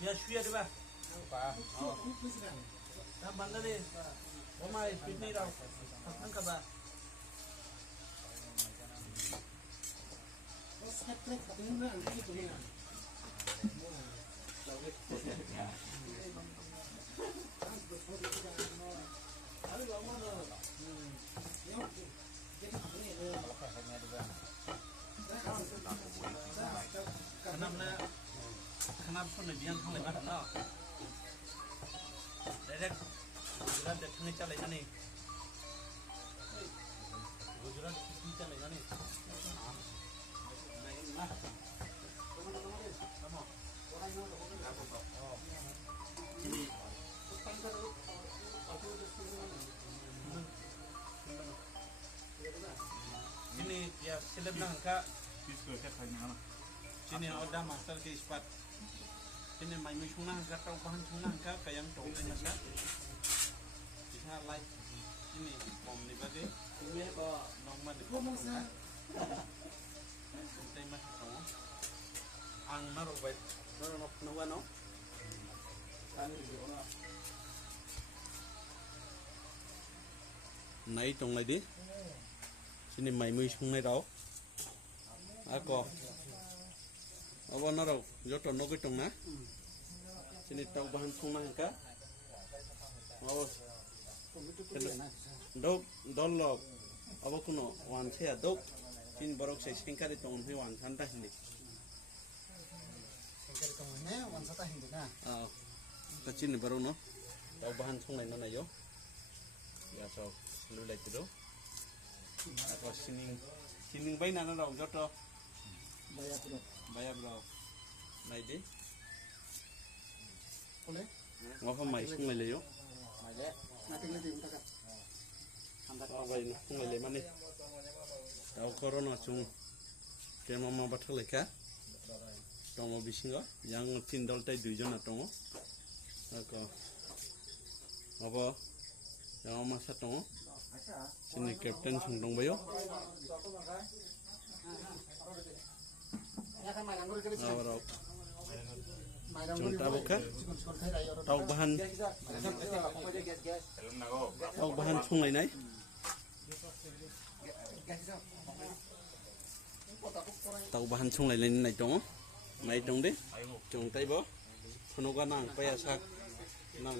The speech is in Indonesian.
Biar suya deh bah. Tambah lagi. Omai pitni rau. Angkat bah. Kenapa pun dia yang lewat no? Direct Gujarat देखने चले जाने Gujarat कितनी चले जाने ini ya seleb nangka sini ada master ke ispat sini main musnah angka tau bahan musnah angka kayak yang tau ini masa bisa like ini bom ni bagai ini apa nomor di bom masa ini masa tau ang naruh baik naruh nawa no nãy trong này đi sini mày mới xuống này đâu ako apa nó đâu do tròn nó cái trong ná sini tàu bahan xuống này cả oh dog dolog apa kuno wan saya dog tin borok saya singkat di tong wan santai hindi singkat di tongnya wan santai hindi na kecil nih baru no tàu bahan xuống này nó này yo ya so lu lagi tu atau sini bayi nana dong jodoh bayar bro naik deh boleh ngapa mai sungai leyo boleh nanti nanti untuk kan apa ini sungai le mana tahu corona cung kema mau batal leka tongo bisingo yang tindol tai duijon tongo ako apa yang masa tongo sini kapten sungdong bayo awal junta buka tau bahan sungai nai tau bahan sungai lain nai dong deh cung tai bo penuh nang paya sak nang